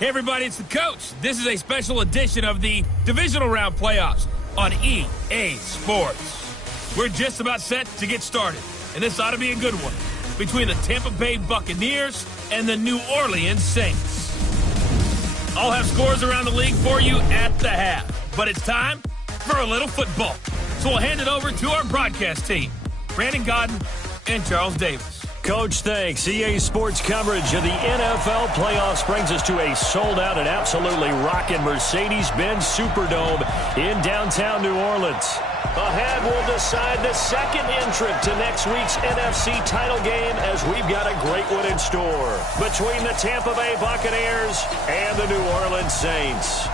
Hey everybody, it's the coach. This is a special edition of the divisional round playoffs on EA Sports. We're just about set to get started, and this ought to be a good one between the Tampa Bay Buccaneers and the New Orleans Saints. I'll have scores around the league for you at the half, but it's time for a little football. So we'll hand it over to our broadcast team, Brandon Godden and Charles Davis. Coach, thanks. EA Sports coverage of the NFL playoffs brings us to a sold-out and absolutely rocking Mercedes-Benz Superdome in downtown New Orleans. Ahead, we'll decide the second entrant to next week's NFC title game as we've got a great one in store between the Tampa Bay Buccaneers and the New Orleans Saints.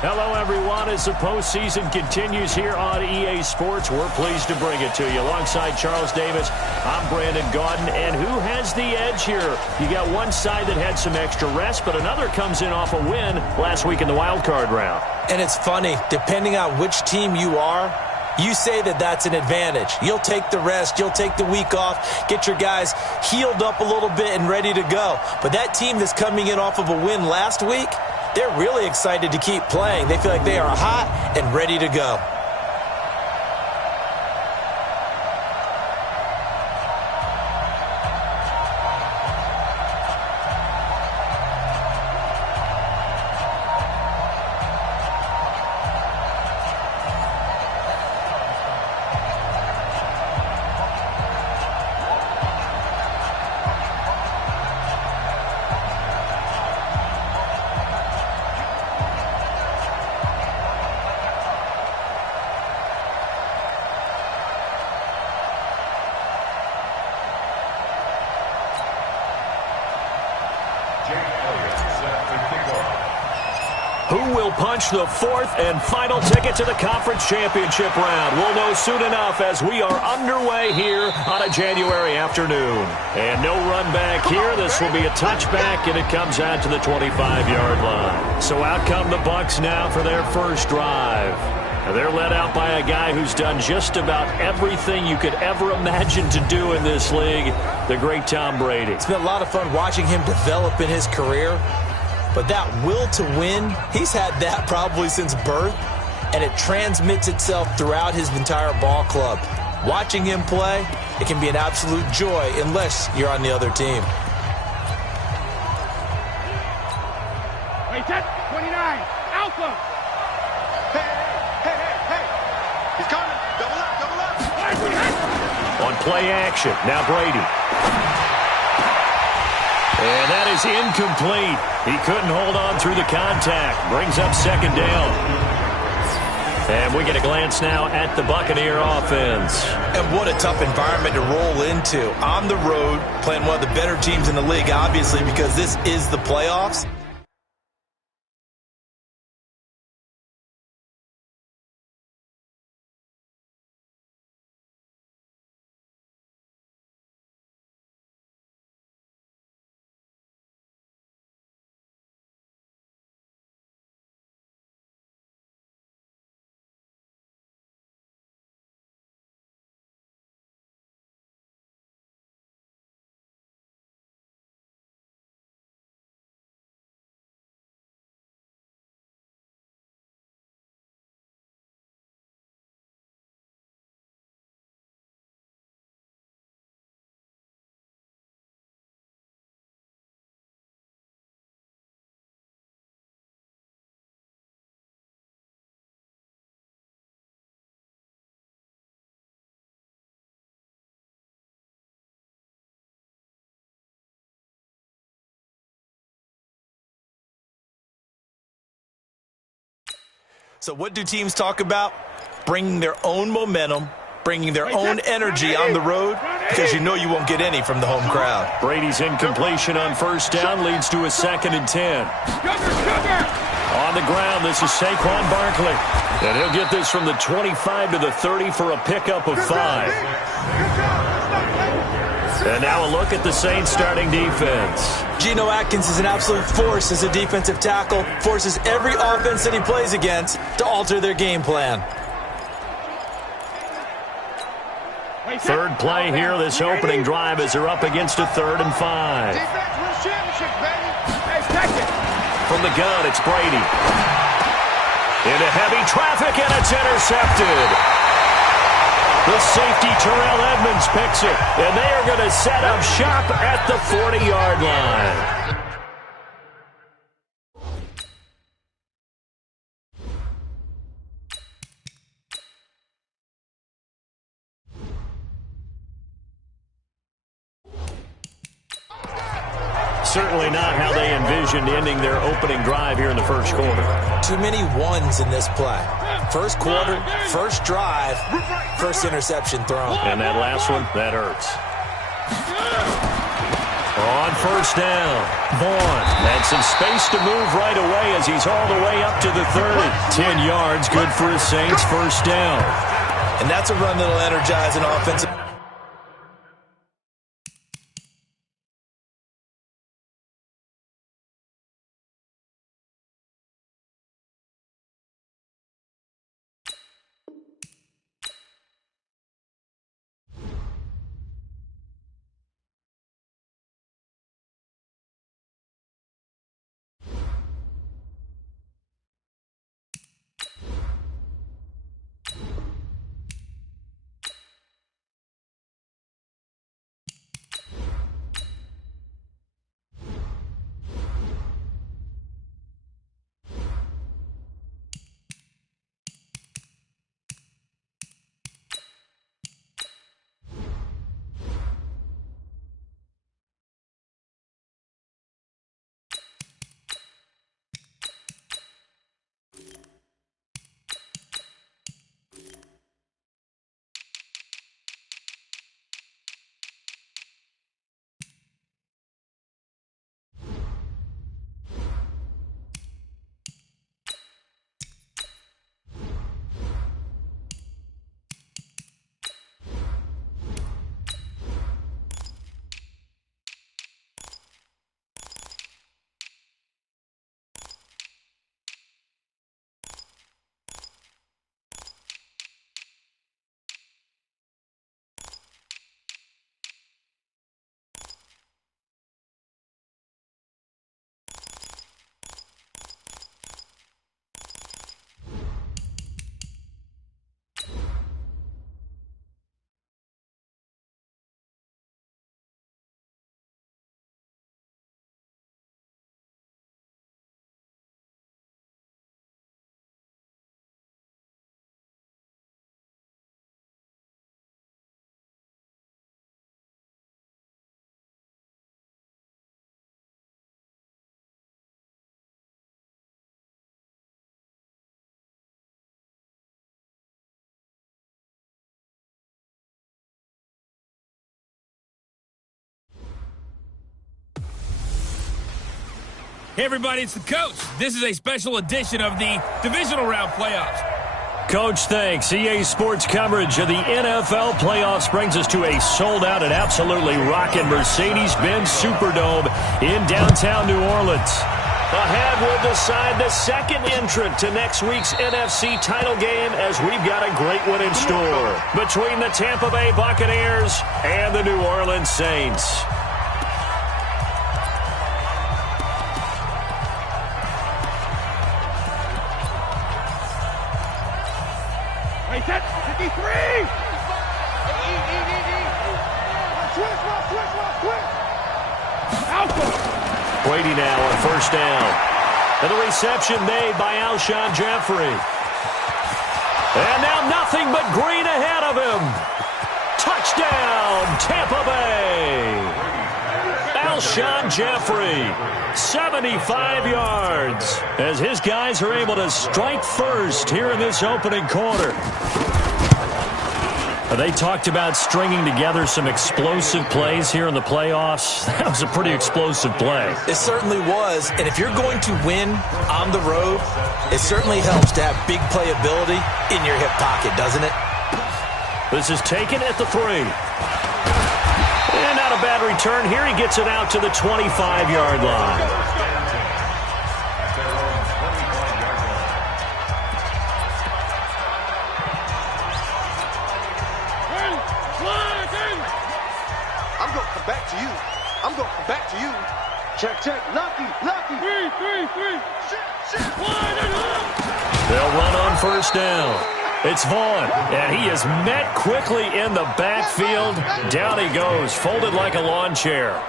Hello, everyone. As the postseason continues here on EA Sports, we're pleased to bring it to you. Alongside Charles Davis, I'm Brandon Gaudin. And who has the edge here? You got one side that had some extra rest, but another comes in off a win last week in the wild card round. And it's funny, depending on which team you are, you say that that's an advantage. You'll take the rest, you'll take the week off, get your guys healed up a little bit and ready to go. But that team that's coming in off of a win last week, they're really excited to keep playing. They feel like they are hot and ready to go. Who will punch the fourth and final ticket to the conference championship round? We'll know soon enough as we are underway here on a January afternoon. And no run back here. This will be a touchback, and it comes out to the 25-yard line. So out come the Bucs now for their first drive. They're led out by a guy who's done just about everything you could ever imagine to do in this league, the great Tom Brady. It's been a lot of fun watching him develop in his career. But that will to win, he's had that probably since birth, and it transmits itself throughout his entire ball club. Watching him play, it can be an absolute joy unless you're on the other team. Wait, that's 29. Alpha. Hey. He's coming. Double up. On play action, now Brady. And that is incomplete. He couldn't hold on through the contact. Brings up second down. And we get a glance now at the Buccaneer offense. And what a tough environment to roll into. On the road, playing one of the better teams in the league, obviously, because this is the playoffs. So what do teams talk about? Bringing their own momentum, bringing their own energy on the road, because you know you won't get any from the home crowd. Brady's incompletion on first down leads to a 2nd and 10. On the ground, this is Saquon Barkley. And he'll get this from the 25 to the 30 for a pickup of 5. And now a look at the Saints starting defense. Geno Atkins is an absolute force as a defensive tackle, forces every offense that he plays against to alter their game plan. Third play here, this opening drive as they're up against a 3rd and 5. Defense wins championships, baby. From the gun, it's Brady. Into heavy traffic, and it's intercepted. The safety, Terrell Edmonds, picks it, and they are going to set up shop at the 40-yard line. Certainly not how they envisioned ending their opening drive here in the first quarter. Too many ones in this play. First quarter, first drive, first interception thrown. And that last one, that hurts. On first down, Vaughn had some space to move right away as he's all the way up to the 30. 10 yards, good for his Saints, first down. And that's a run that'll energize an offensive. Hey, everybody, it's the coach. This is a special edition of the divisional round playoffs. Coach, thanks. EA Sports coverage of the NFL playoffs brings us to a sold-out and absolutely rocking Mercedes-Benz Superdome in downtown New Orleans. Ahead will decide the second entrant to next week's NFC title game as we've got a great one in store between the Tampa Bay Buccaneers and the New Orleans Saints. Set, 53! Brady now on first down. And the reception made by Alshon Jeffrey. And now nothing but green ahead of him. Touchdown, Tampa Bay. Alshon Jeffrey, 75 yards, as his guys are able to strike first here in this opening quarter. They talked about stringing together some explosive plays here in the playoffs. That was a pretty explosive play. It certainly was, and if you're going to win on the road, it certainly helps to have big playability in your hip pocket, doesn't it? This is taken at the 3. And not a bad return here. He gets it out to the 25-yard line. Back to you. I'm going to come back to you. Check, check. Lucky, lucky. 3, 3, 3. They'll run on first down. It's Vaughn, and he is met quickly in the backfield. Down he goes, folded like a lawn chair.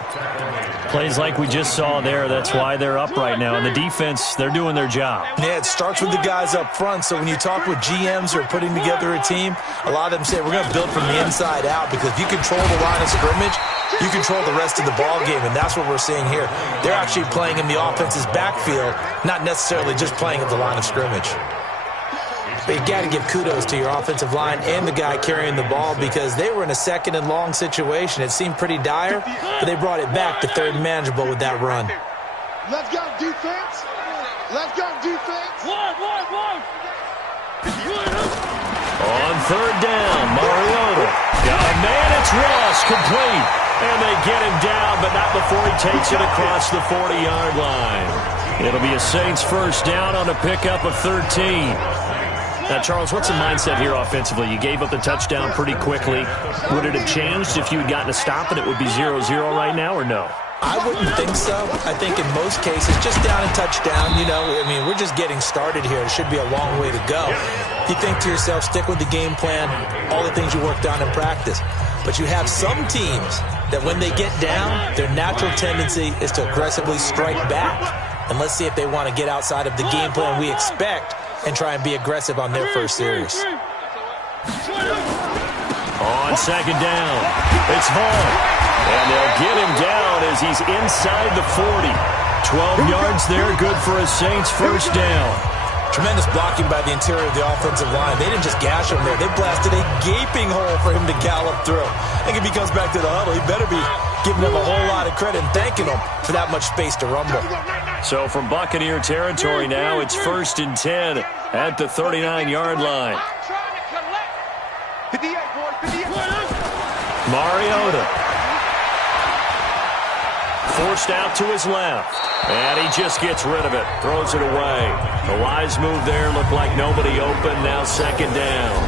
Plays like we just saw there. That's why they're up right now. And the defense, they're doing their job. Yeah, it starts with the guys up front. So when you talk with GMs who are putting together a team, a lot of them say we're going to build from the inside out, because if you control the line of scrimmage, you control the rest of the ball game, and that's what we're seeing here. They're actually playing in the offense's backfield, not necessarily just playing at the line of scrimmage. But you've got to give kudos to your offensive line and the guy carrying the ball, because they were in a second and long situation. It seemed pretty dire, but they brought it back to third and manageable with that run. Let's go, defense. Let's go, defense. One. On third down, Mariota. Got a man, it's Ross, complete. And they get him down, but not before he takes it across the 40-yard line. It'll be a Saints first down on a pickup of 13. Now, Charles, what's the mindset here offensively? You gave up the touchdown pretty quickly. Would it have changed if you had gotten a stop and it would be 0-0 right now, or no? I wouldn't think so. I think in most cases, just down and touchdown, we're just getting started here. It should be a long way to go. You think to yourself, stick with the game plan, all the things you worked on in practice. But you have some teams that when they get down, their natural tendency is to aggressively strike back. And let's see if they want to get outside of the game plan we expect and try and be aggressive on their first series. On second down, it's Vaughn. And they'll get him down as he's inside the 40. 12 yards there, good for a Saints first down. Tremendous blocking by the interior of the offensive line. They didn't just gash him there. They blasted a gaping hole for him to gallop through. I think if he comes back to the huddle, he better be giving them a whole lot of credit and thanking them for that much space to rumble. So from Buccaneer territory now, it's 1st and 10 at the 39-yard line. Mariota. Forced out to his left. And he just gets rid of it. Throws it away. The wise move there. Looked like nobody open. Now second down.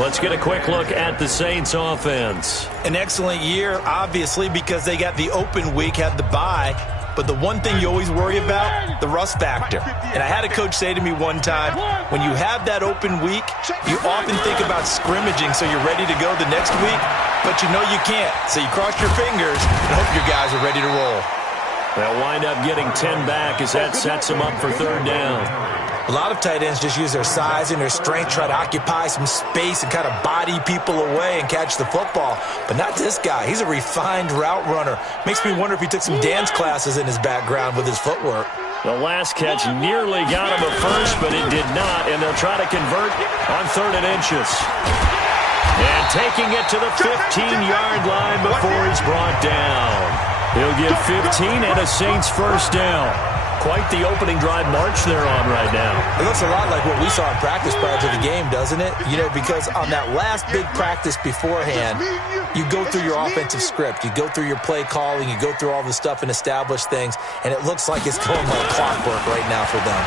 Let's get a quick look at the Saints offense. An excellent year, obviously, because they got the open week, had the bye. But the one thing you always worry about, the rust factor. And I had a coach say to me one time, when you have that open week, you often think about scrimmaging so you're ready to go the next week, but you know you can't. So you cross your fingers and hope your guys are ready to roll. They'll wind up getting 10 back as that sets them up for third down. A lot of tight ends just use their size and their strength, try to occupy some space and kind of body people away and catch the football. But not this guy. He's a refined route runner. Makes me wonder if he took some dance classes in his background with his footwork. The last catch nearly got him a first, but it did not, and they'll try to convert on 3rd and inches. And taking it to the 15-yard line before he's brought down. He'll get 15 and a Saints first down. Quite the opening drive march they're on right now. It looks a lot like what we saw in practice prior to the game, doesn't it? Because on that last big practice beforehand, you go through your offensive script, you go through your play calling, you go through all the stuff and establish things, and it looks like it's going like clockwork right now for them.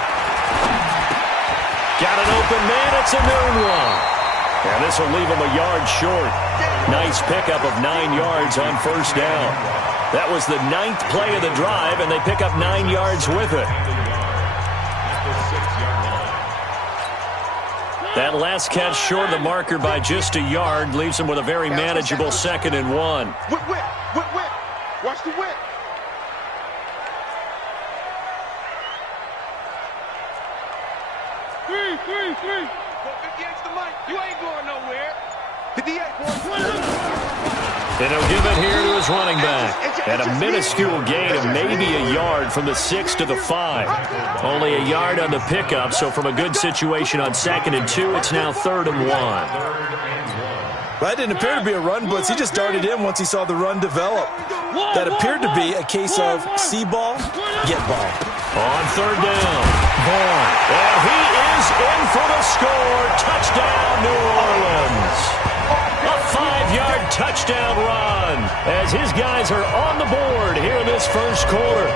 Got an open man, it's a noon one. And this will leave him a yard short. Nice pickup of 9 yards on first down. That was the 9th play of the drive, and they pick up 9 yards with it. That last catch short of the marker by just a yard leaves him with a very manageable 2nd and 1. Whip. Watch the whip. Three. Go 50 extra mic. You ain't going nowhere. 58, and he'll give it here to his running back. And a minuscule gain of maybe a yard from the 6 to the 5. Only a yard on the pickup, so from a good situation on 2nd and 2, it's now 3rd and 1. That didn't appear to be a run blitz. He just darted in once he saw the run develop. That appeared to be a case of see ball, get ball. On 3rd down, Vaughn. And he is in for the score. Touchdown, New Orleans. A 5-yard touchdown run as his guys are on the board here in this first quarter.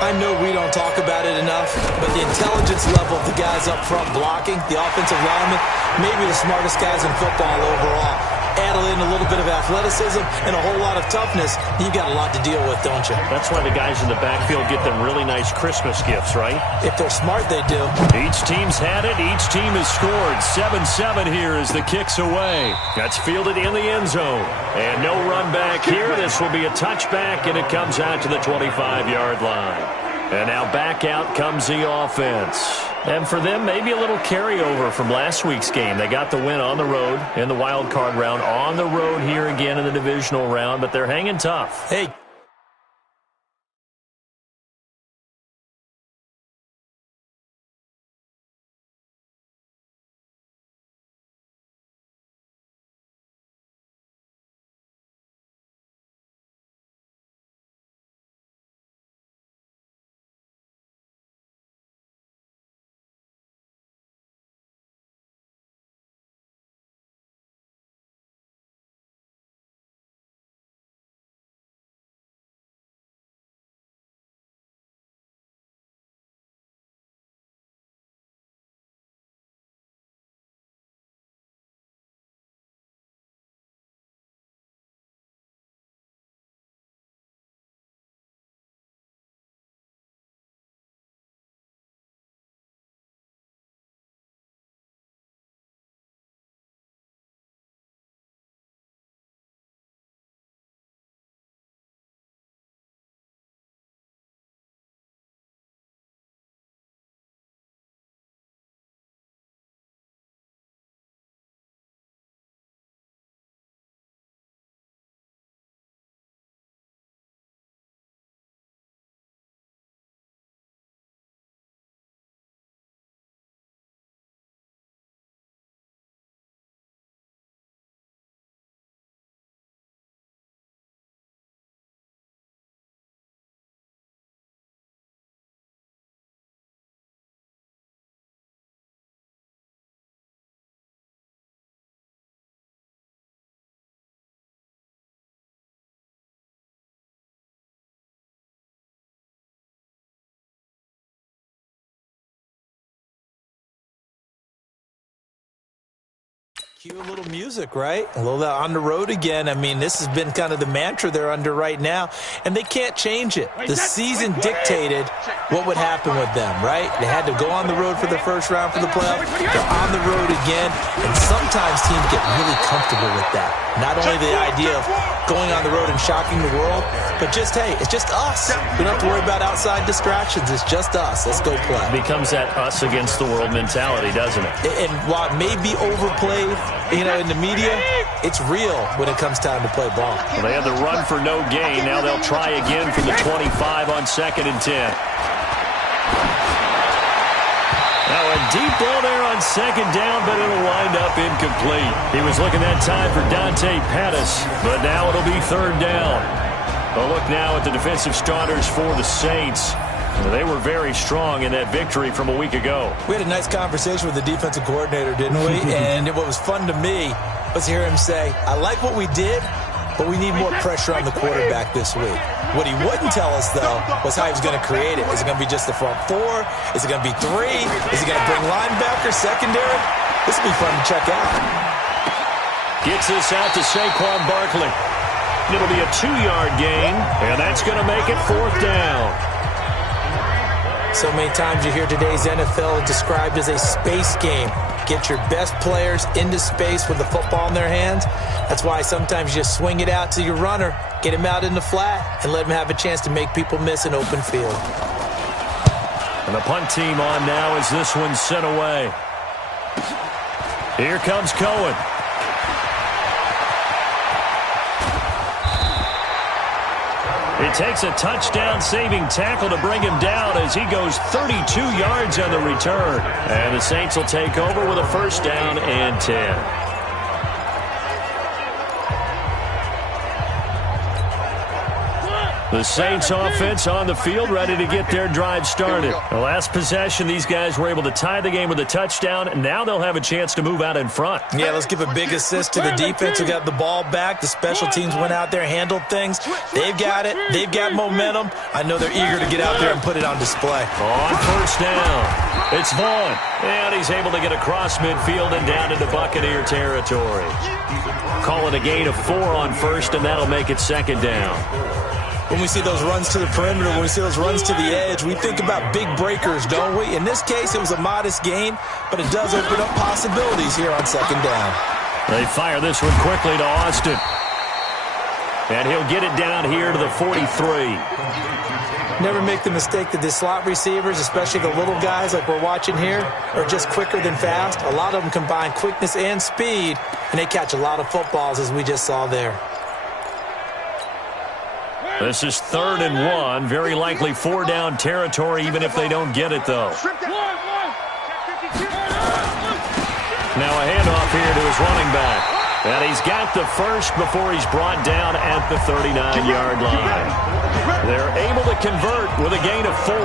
I know we don't talk about it enough, but the intelligence level of the guys up front blocking, the offensive linemen, maybe the smartest guys in football overall. add in a little bit of athleticism and a whole lot of toughness, you've got a lot to deal with, don't you? That's why the guys in the backfield get them really nice Christmas gifts, right? If they're smart, they do. Each team's had it. Each team has scored. 7-7 here as the kick's away. That's fielded in the end zone. And no run back here. This will be a touchback, and it comes out to the 25-yard line. And now back out comes the offense. And for them, maybe a little carryover from last week's game. They got the win on the road in the wild card round, on the road here again in the divisional round, but they're hanging tough. Hey. Cue a little music, right? A little on the road again. I mean, this has been kind of the mantra they're under right now, and they can't change it. The season dictated what would happen with them, right? They had to go on the road for the first round for the playoff. They're on the road again, and sometimes teams get really comfortable with that. Not only the idea of going on the road and shocking the world, but just, hey, it's just us. We don't have to worry about outside distractions. It's just us. Let's go play. It becomes that us against the world mentality, doesn't it? And while it may be overplayed, in the media, it's real when it comes time to play ball. Well, they had the run for no gain. Now they'll try again from the 25 on 2nd and 10. Now a deep ball there on 2nd down, but it'll wind up incomplete. He was looking that time for Dante Pettis, but now it'll be 3rd down. A look now at the defensive starters for the Saints. They were very strong in that victory from a week ago. We had a nice conversation with the defensive coordinator, didn't we? And what was fun to me was to hear him say, I like what we did, but we need more pressure on the quarterback this week. What he wouldn't tell us, though, was how he was going to create it. Is it going to be just the front 4? Is it going to be 3? Is he going to bring linebacker, secondary? This will be fun to check out. Gets this out to Saquon Barkley. It'll be a 2-yard gain, and that's going to make it 4th down. So many times you hear today's NFL described as a space game. Get your best players into space with the football in their hands. That's why sometimes you just swing it out to your runner, get him out in the flat, and let him have a chance to make people miss an open field. And the punt team on now as this one's sent away. Here comes Cohen. It takes a touchdown-saving tackle to bring him down as he goes 32 yards on the return. And the Saints will take over with a 1st down and 10. The Saints offense on the field, ready to get their drive started. The last possession, these guys were able to tie the game with a touchdown, and now they'll have a chance to move out in front. Yeah, let's give a big assist to the defense who got the ball back. The special teams went out there, handled things. They've got it. They've got momentum. I know they're eager to get out there and put it on display. On first down, it's Vaughn, and he's able to get across midfield and down into Buccaneer territory. Call it a gain of 4 on first, and that'll make it second down. When we see those runs to the perimeter, when we see those runs to the edge, we think about big breakers, don't we? In this case, it was a modest gain, but it does open up possibilities here on second down. They fire this one quickly to Austin. And he'll get it down here to the 43. Never make the mistake that the slot receivers, especially the little guys like we're watching here, are just quicker than fast. A lot of them combine quickness and speed, and they catch a lot of footballs, as we just saw there. This is 3rd and 1. Very likely 4 down territory, even if they don't get it, though. Now a handoff here to his running back. And he's got the first before he's brought down at the 39-yard line. They're able to convert with a gain of 4.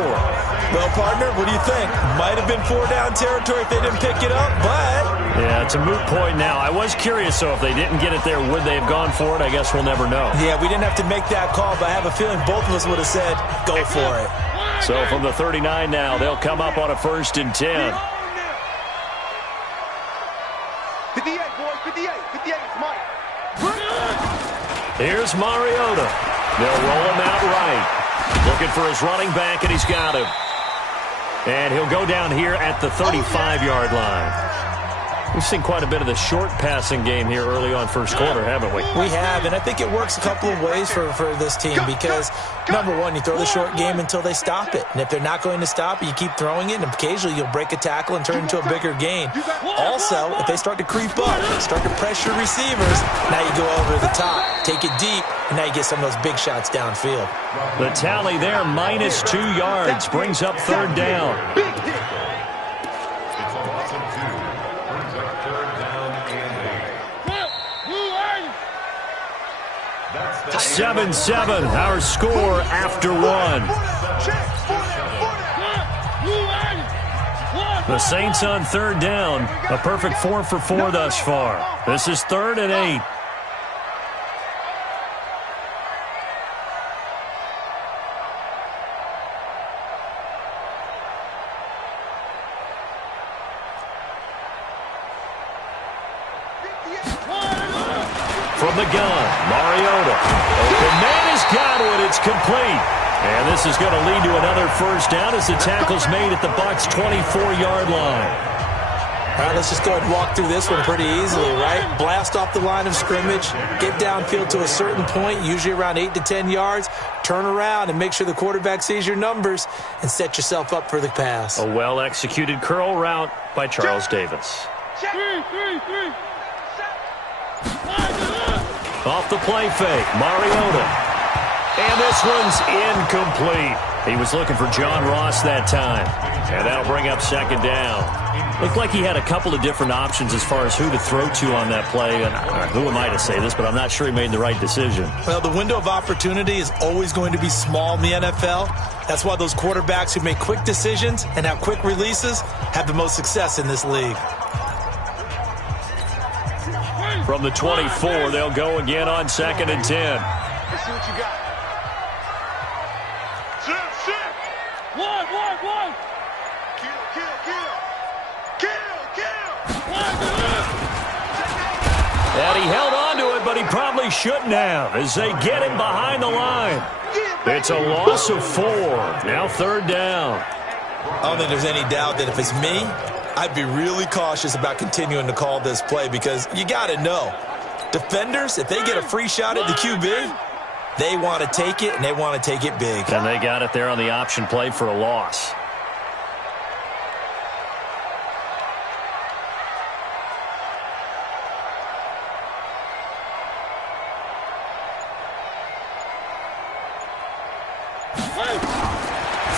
Well, partner, what do you think? Might have been 4 down territory if they didn't pick it up, but... Yeah, it's a moot point now. I was curious, so if they didn't get it there, would they have gone for it? I guess we'll never know. Yeah, we didn't have to make that call, but I have a feeling both of us would have said, go for it. So from the 39 now, they'll come up on a 1st and 10. 58, boys, 58, 58, it's Mike. Here's Mariota. They'll roll him out right. Looking for his running back, and he's got him. And he'll go down here at the 35-yard line. We've seen quite a bit of the short passing game here early on first quarter, haven't we? We have, and I think it works a couple of ways for this team because, number one, you throw the short game until they stop it. And if they're not going to stop it, you keep throwing it, and occasionally you'll break a tackle and turn it into a bigger gain. Also, if they start to creep up, start to pressure receivers, now you go over the top, take it deep, and now you get some of those big shots downfield. The tally there, minus 2 yards, brings up 3rd down. 7-7, our score after 1. The Saints on 3rd down, a perfect 4 for 4 thus far. This is 3rd and 8. From the gun, Mariota. Open man has got it. It's complete. And this is going to lead to another 1st down as the tackle's made at the Bucs' 24-yard line. All right, let's just go ahead and walk through this one pretty easily, right? Blast off the line of scrimmage, get downfield to a certain point, usually around 8 to 10 yards, turn around and make sure the quarterback sees your numbers and set yourself up for the pass. A well-executed curl route by Charles Davis. Off the play fake, Mariota. And this one's incomplete. He was looking for John Ross that time. And that'll bring up 2nd down. Looked like he had a couple of different options as far as who to throw to on that play. And who am I to say this, but I'm not sure he made the right decision. Well, the window of opportunity is always going to be small in the NFL. That's why those quarterbacks who make quick decisions and have quick releases have the most success in this league. From the 24, they'll go again on 2nd and 10. Let's see what you got. Sit. One. Kill. And he held on to it, but he probably shouldn't have as they get him behind the line. It's a loss of 4. Now 3rd down. I don't think there's any doubt that if it's me, I'd be really cautious about continuing to call this play because you got to know, defenders, if they get a free shot at the QB, they want to take it, and they want to take it big. And they got it there on the option play for a loss.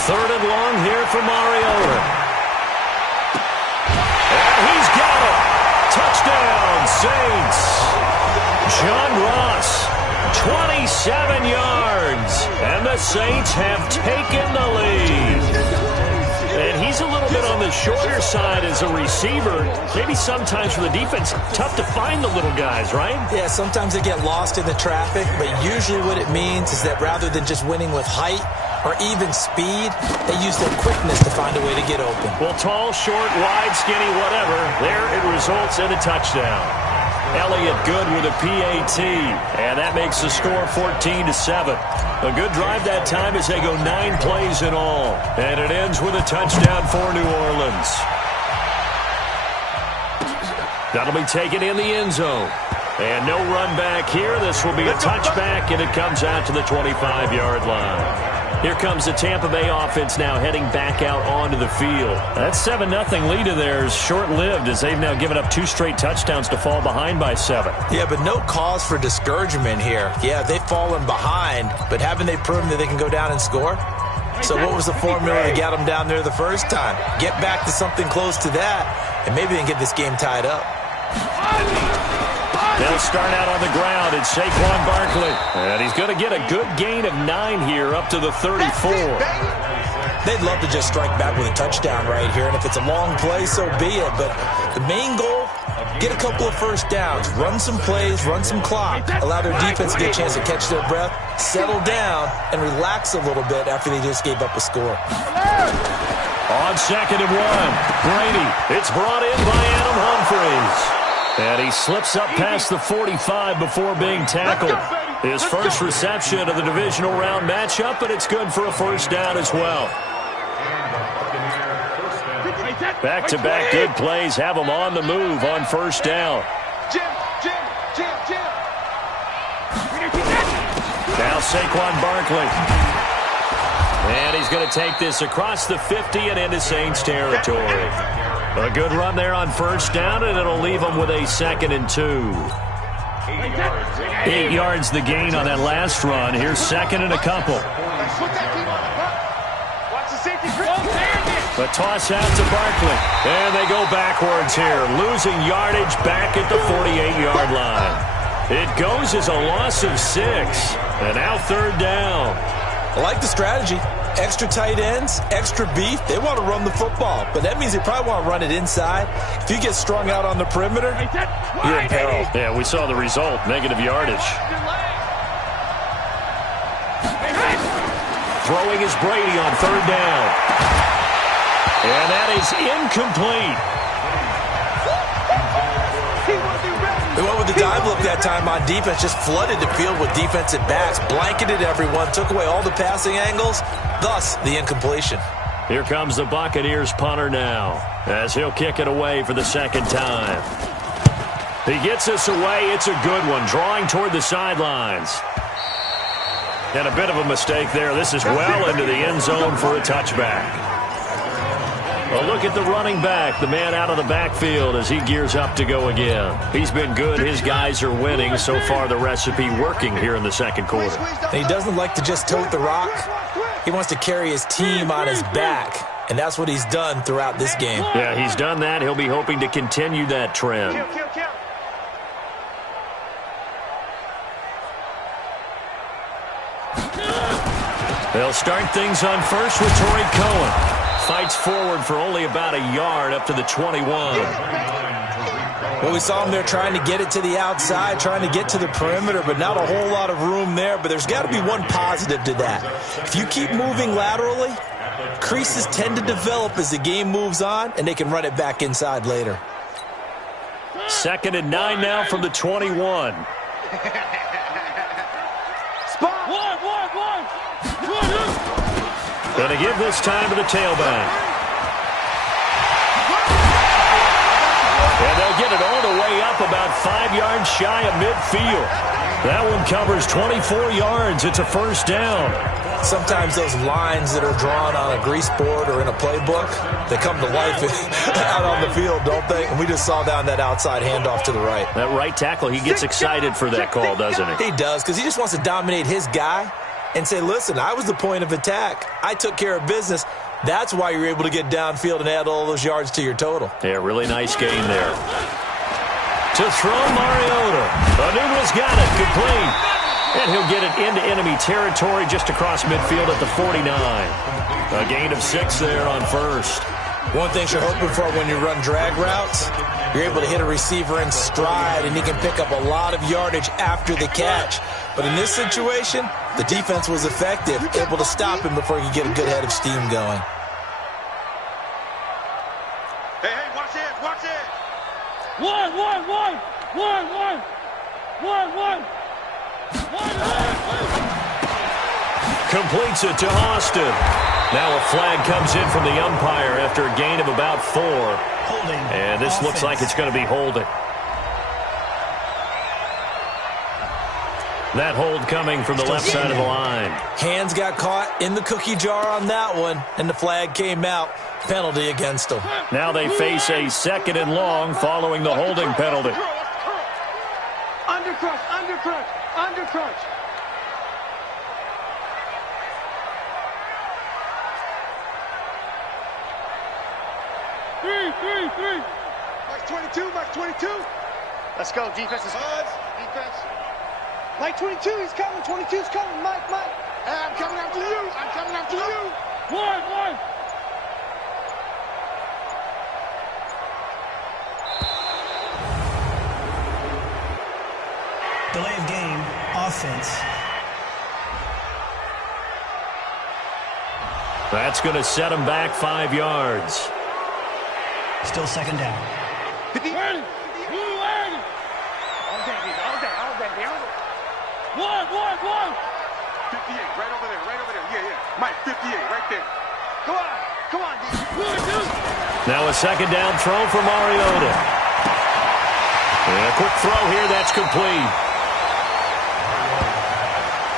Third and long here for Mariota. And he's got it. Touchdown, Saints. John Ross, 27 yards. And the Saints have taken the lead. And he's a little bit on the shorter side as a receiver. Maybe sometimes for the defense, tough to find the little guys, right? Yeah, sometimes they get lost in the traffic, but usually what it means is that rather than just winning with height or even speed, they use their quickness to find a way to get open. Well, tall, short, wide, skinny, whatever, there it results in a touchdown. Elliott good with a PAT, and that makes the score 14-7. A good drive that time as they go 9 plays in all, and it ends with a touchdown for New Orleans. That'll be taken in the end zone. And no run back here. This will be a touchback, and it comes out to the 25-yard line. Here comes the Tampa Bay offense now heading back out onto the field. That 7-0 lead of theirs short-lived as they've now given up 2 straight touchdowns to fall behind by 7. Yeah, but no cause for discouragement here. Yeah, they've fallen behind, but haven't they proven that they can go down and score? So what was the formula that got them down there the first time? Get back to something close to that, and maybe they can get this game tied up. They'll start out on the ground. It's Saquon Barkley. And he's going to get a good gain of 9 here up to the 34. They'd love to just strike back with a touchdown right here. And if it's a long play, so be it. But the main goal, get a couple of first downs. Run some plays, run some clock. Allow their defense to get a chance to catch their breath, settle down, and relax a little bit after they just gave up a score. On 2nd and 1, Brady. It's brought in by Adam Humphries. And he slips up past the 45 before being tackled. His first reception of the divisional round matchup, but it's good for a first down as well. Back-to-back good plays have him on the move on first down. Now Saquon Barkley. And he's going to take this across the 50 and into Saints territory. A good run there on first down, and it'll leave them with a 2nd and 2. 8 yards the gain on that last run. Here's 2nd and a couple. The toss out to Barkley. And they go backwards here, losing yardage back at the 48-yard line. It goes as a loss of 6. And now 3rd down. I like the strategy. Extra tight ends, extra beef. They want to run the football, but that means they probably want to run it inside. If you get strung out on the perimeter, you're in peril. Yeah, we saw the result, negative yardage. Throwing is Brady on 3rd down. And that is incomplete. They went with the dive look that time on defense, just flooded the field with defensive backs, blanketed everyone, took away all the passing angles, thus the incompletion. Here comes the Buccaneers punter now, as he'll kick it away for the 2nd time. He gets us away. It's a good one, drawing toward the sidelines. And a bit of a mistake there. This is well into the end zone for a touchback. A look at the running back, the man out of the backfield as he gears up to go again. He's been good. His guys are winning. So far, the recipe working here in the 2nd quarter. And he doesn't like to just tote the rock. He wants to carry his team on his back, and that's what he's done throughout this game. Yeah, he's done that. He'll be hoping to continue that trend. They'll start things on first with Torrey Cohen. Fights forward for only about a yard up to the 21. Well, we saw him there trying to get it to the outside, trying to get to the perimeter, but not a whole lot of room there. But there's got to be one positive to that. If you keep moving laterally, creases tend to develop as the game moves on, and they can run it back inside later. 2nd and 9 now from the 21. Going to give this time to the tailback. And they'll get it all the way up about 5 yards shy of midfield. That one covers 24 yards. It's a first down. Sometimes those lines that are drawn on a grease board or in a playbook, they come to life out on the field, don't they? And we just saw down that outside handoff to the right. That right tackle, he gets excited for that call, doesn't he? He does, because he just wants to dominate his guy and say, listen, I was the point of attack. I took care of business. That's why you're able to get downfield and add all those yards to your total. Yeah, really nice game there. To throw Mariota. Anuma's got it, complete. And he'll get it into enemy territory just across midfield at the 49. A gain of 6 there on first. One thing you're hoping for when you run drag routes, you're able to hit a receiver in stride, and he can pick up a lot of yardage after the catch. But in this situation, the defense was effective, able to stop him before he could get a good head of steam going. Hey, watch it, watch it. One. Completes it to Austin. Now a flag comes in from the umpire after a gain of about 4. Holding. And this looks like it's going to be holding. That hold coming from the left side of the line. Hands got caught in the cookie jar on that one, and the flag came out. Penalty against them. Now they face a 2nd and long following the holding penalty. Undercrunch. Three. Mike 22. Let's go, defense is defense. Mike 22, he's coming. 22's coming. Mike. Hey, I'm coming after you. One. Delay of game, offense. That's going to set him back 5 yards. Still 2nd down. Ready. All day. One. 58, right over there. Yeah. Mike, 58, right there. Come on, D. Now a 2nd down throw for Mariota. And a quick throw here, that's complete.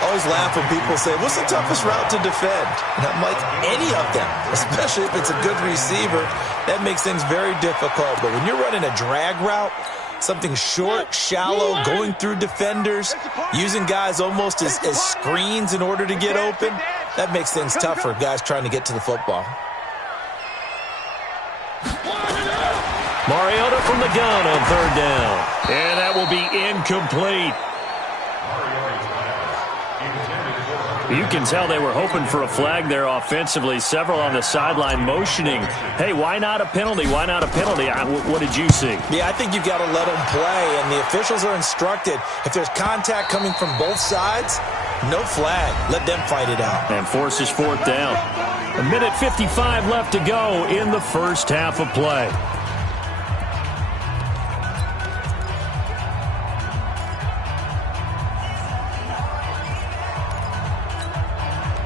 Always laugh when people say, what's the toughest route to defend? And I'm like, any of them, especially if it's a good receiver. That makes things very difficult. But when you're running a drag route, something short, shallow, going through defenders, using guys almost as screens in order to get open, that makes things tough for guys trying to get to the football. Mariota from the gun on 3rd down. And that will be incomplete. You can tell they were hoping for a flag there offensively. Several on the sideline motioning, hey, why not a penalty? What did you see? Yeah, I think you've got to let them play, and the officials are instructed, if there's contact coming from both sides, no flag. Let them fight it out. And forces 4th down. 1:55 left to go in the first half of play.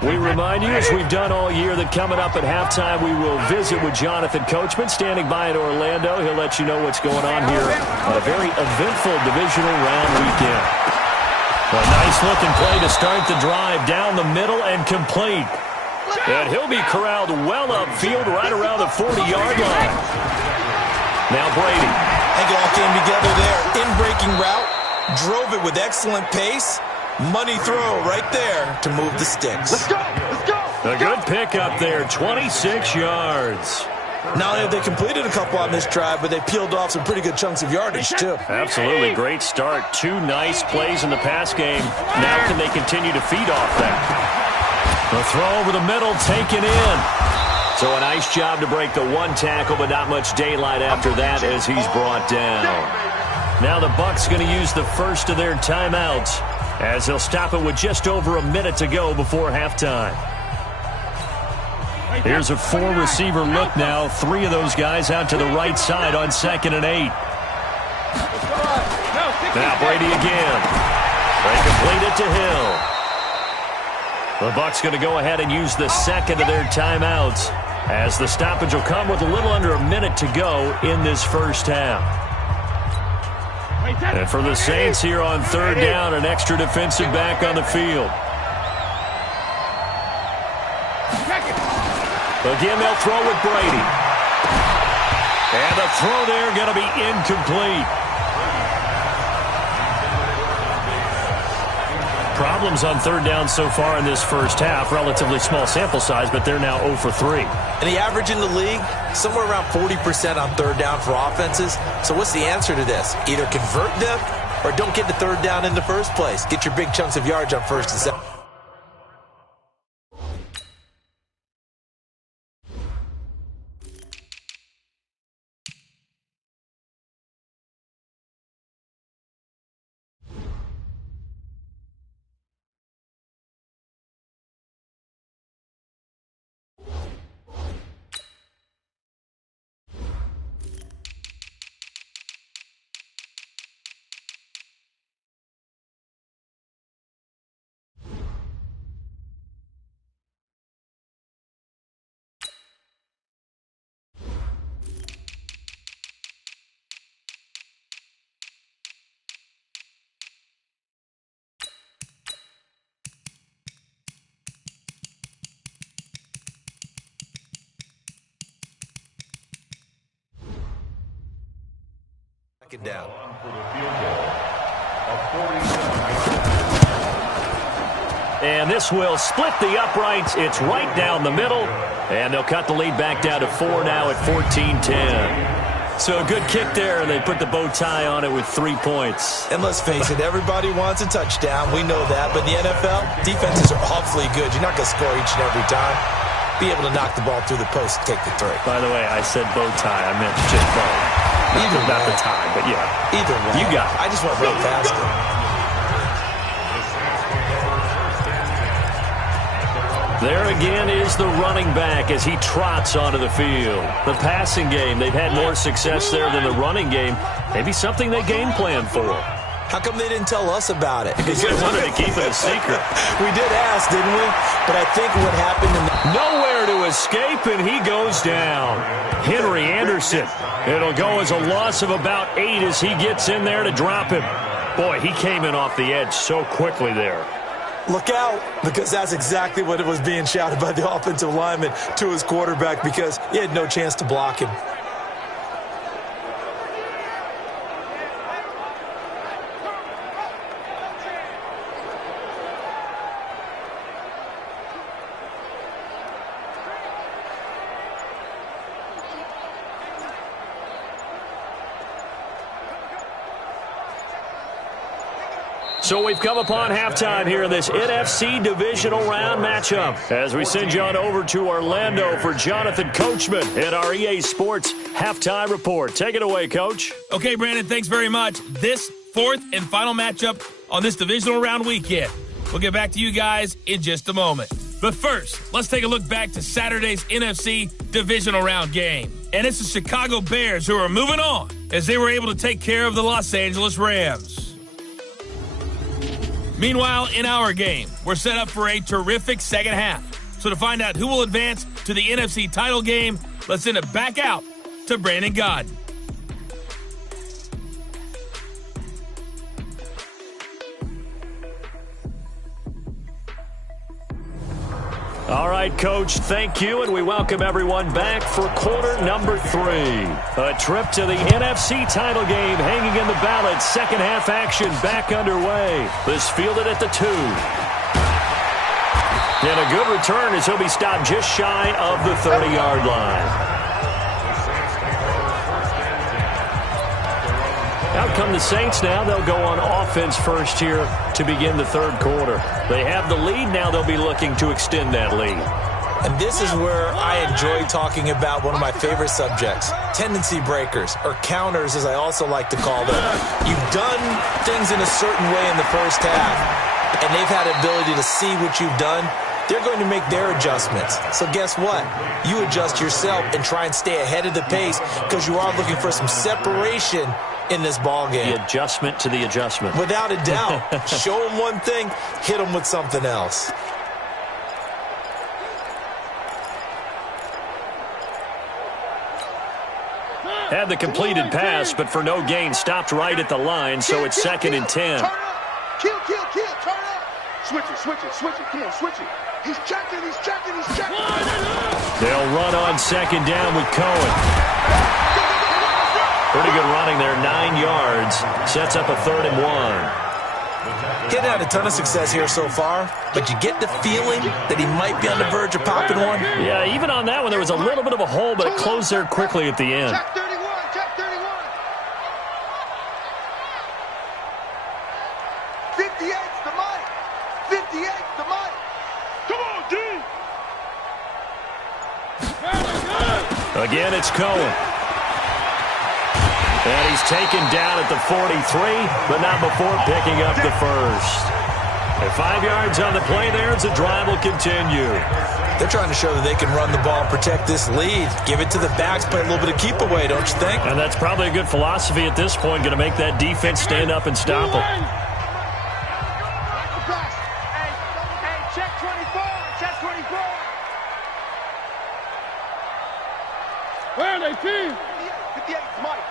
We remind you, as we've done all year, that coming up at halftime, we will visit with Jonathan Coachman, standing by in Orlando. He'll let you know what's going on here on a very eventful divisional round weekend. A nice-looking play to start the drive down the middle and complete. And he'll be corralled well upfield right around the 40-yard line. Now Brady. I think it all came together there. In-breaking route, drove it with excellent pace. Money throw right there to move the sticks. Let's go. A good pickup there, 26 yards. Not only have they completed a couple on this drive, but they peeled off some pretty good chunks of yardage, too. Absolutely great start. 2 nice plays in the pass game. Now can they continue to feed off that? The throw over the middle, taken in. So a nice job to break the 1 tackle, but not much daylight after that as he's brought down. Now the Bucs going to use the first of their timeouts, as they'll stop it with just over a minute to go before halftime. Here's a 4-receiver look now. 3 of those guys out to the right side on 2nd and 8. Now Brady again. They complete it to Hill. The Bucs going to go ahead and use the 2nd of their timeouts, as the stoppage will come with a little under a minute to go in this first half. And for the Saints here on 3rd down, an extra defensive back on the field. Again, they'll throw with Brady. And the throw there going to be incomplete. Problems on 3rd down so far in this first half. Relatively small sample size, but they're now 0 for 3. And the average in the league, somewhere around 40% on 3rd down for offenses. So what's the answer to this? Either convert them or don't get the third down in the first place. Get your big chunks of yards on first and second. Down. And this will split the uprights. It's right down the middle. And they'll cut the lead back down to 4 now at 14-10. So a good kick there, and they put the bow tie on it with 3 points. And let's face it, everybody wants a touchdown. We know that. But in the NFL, defenses are awfully good. You're not going to score each and every time. Be able to knock the ball through the post and take the three. By the way, I said bow tie. I meant just bow. Either not way. the time, but yeah. Either way. You got it. I just want to run faster. There again is the running back as he trots onto the field. The passing game, they've had more success there than the running game. Maybe something they game plan for. How come they didn't tell us about it? Because they wanted to keep it a secret. We did ask, didn't we? But I think what happened nowhere to escape, and he goes down. Henry Anderson. It'll go as a loss of about 8 as he gets in there to drop him. Boy, he came in off the edge so quickly there. Look out, because that's exactly what it was being shouted by the offensive lineman to his quarterback, because he had no chance to block him. So we've come upon halftime here in this NFC divisional round matchup as we send you on over to Orlando for Jonathan Coachman in our EA Sports halftime report. Take it away, Coach. Okay, Brandon, thanks very much. This fourth and final matchup on this divisional round weekend. We'll get back to you guys in just a moment. But first, let's take a look back to Saturday's NFC divisional round game. And it's the Chicago Bears who are moving on as they were able to take care of the Los Angeles Rams. Meanwhile, in our game, we're set up for a terrific second half. So to find out who will advance to the NFC title game, let's send it back out to Brandon Godden. All right, Coach, thank you, and we welcome everyone back for quarter number 3. A trip to the NFC title game hanging in the balance. Second half action back underway. This fielded at the 2. And a good return as he'll be stopped just shy of the 30-yard line. Out come the Saints now. They'll go on offense first here to begin the third quarter. They have the lead. Now they'll be looking to extend that lead. And this is where I enjoy talking about one of my favorite subjects, tendency breakers, or counters as I also like to call them. You've done things in a certain way in the first half, and they've had the ability to see what you've done. They're going to make their adjustments. So guess what? You adjust yourself and try and stay ahead of the pace because you are looking for some separation in this ball game. The adjustment to the adjustment. Without a doubt. Show them one thing, hit them with something else. Had the completed pass, but for no gain, stopped right at the line, so it's 2nd and 10. Turn up. Kill, turn up. Switch it. Come on, switch it. He's checking. They'll run on 2nd down with Cohen. Pretty good running there, 9 yards. Sets up a 3rd and 1. He's had a ton of success here so far, but you get the feeling that he might be on the verge of popping one. Yeah, even on that one, there was a little bit of a hole, but it closed there quickly at the end. Check 31. Again, it's Cohen. And he's taken down at the 43, but not before picking up the first. And 5 yards on the play there as the drive will continue. They're trying to show that they can run the ball and protect this lead. Give it to the backs, play a little bit of keep away, don't you think? And that's probably a good philosophy at this point, going to make that defense stand up and stop them. Hey, check 24, check 24. Where are they, team? 58, Mike.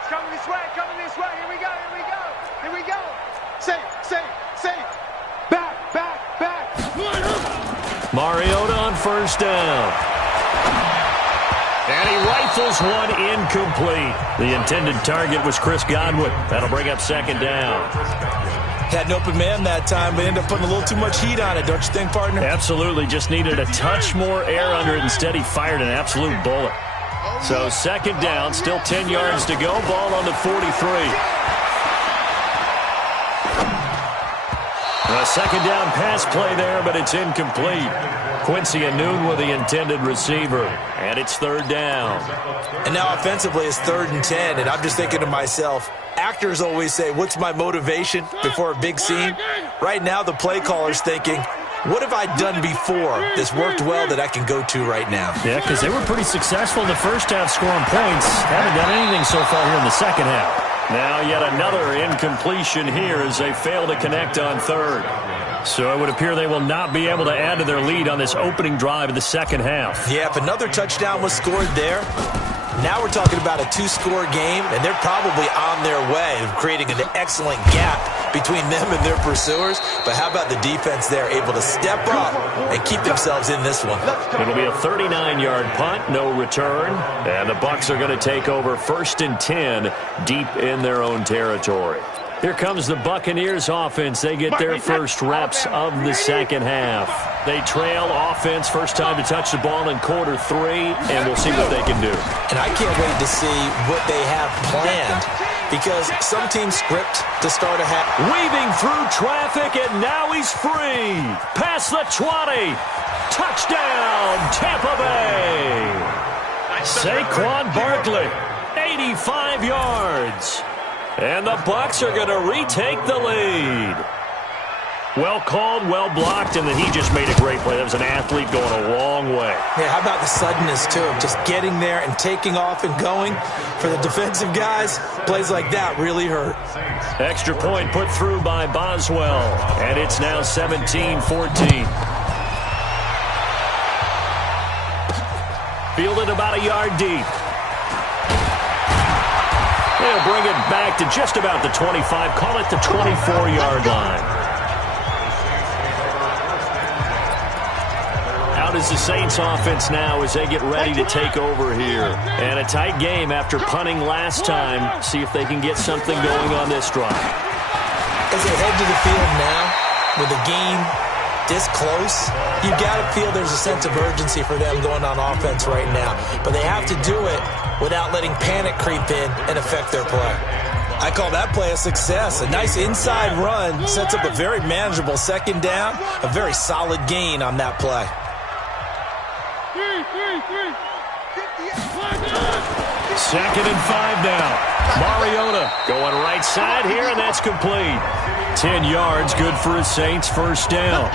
It's coming this way, coming this way. Here we go, here we go, here we go. Safe. Back. Mariota on first down. And he rifles one incomplete. The intended target was Chris Godwin. That'll bring up second down. Had an open man that time, but ended up putting a little too much heat on it, don't you think, partner? Absolutely. Just needed a touch more air under it. Instead, he fired an absolute bullet. So second down, still 10 yards to go. Ball on the 43. A second down pass play there, but it's incomplete. Quincy Anoon with the intended receiver. And it's third down. And now offensively it's 3rd and 10, and I'm just thinking to myself, actors always say, what's my motivation before a big scene? Right now the play caller's thinking, what have I done before that's worked well that I can go to right now? Yeah, because they were pretty successful in the first half scoring points. Haven't done anything so far here in the second half. Now yet another incompletion here as they fail to connect on third. So it would appear they will not be able to add to their lead on this opening drive of the second half. Yeah, if another touchdown was scored there, now we're talking about a 2-score game, and they're probably on their way of creating an excellent gap between them and their pursuers. But how about the defense there, able to step up and keep themselves in this one? It'll be a 39-yard punt, no return. And the Bucs are going to take over 1st and 10 deep in their own territory. Here comes the Buccaneers offense. They get their first reps of the second half. They trail offense, first time to touch the ball in quarter 3, and we'll see what they can do. And I can't wait to see what they have planned, because some teams script to start a half. Weaving through traffic, and now he's free. Past the 20. Touchdown, Tampa Bay. Saquon Barkley, 85 yards. And the Bucs are going to retake the lead. Well called, well blocked, and then he just made a great play. That was an athlete going a long way. Yeah, how about the suddenness, too? Just getting there and taking off and going. For the defensive guys, plays like that really hurt. Extra point put through by Boswell, and it's now 17-14. Fielded about a yard deep. They'll bring it back to just about the 25. Call it the 24-yard line. Out is the Saints offense now as they get ready to take over here. And a tight game after punting last time. See if they can get something going on this drive. As they head to the field now, with the game this close, you've got to feel there's a sense of urgency for them going on offense right now. But they have to do it without letting panic creep in and affect their play. I call that play a success. A nice inside run sets up a very manageable second down, a very solid gain on that play. 2nd and 5 now. Mariota going right side here, and that's complete. 10 yards, good for his Saints, first down.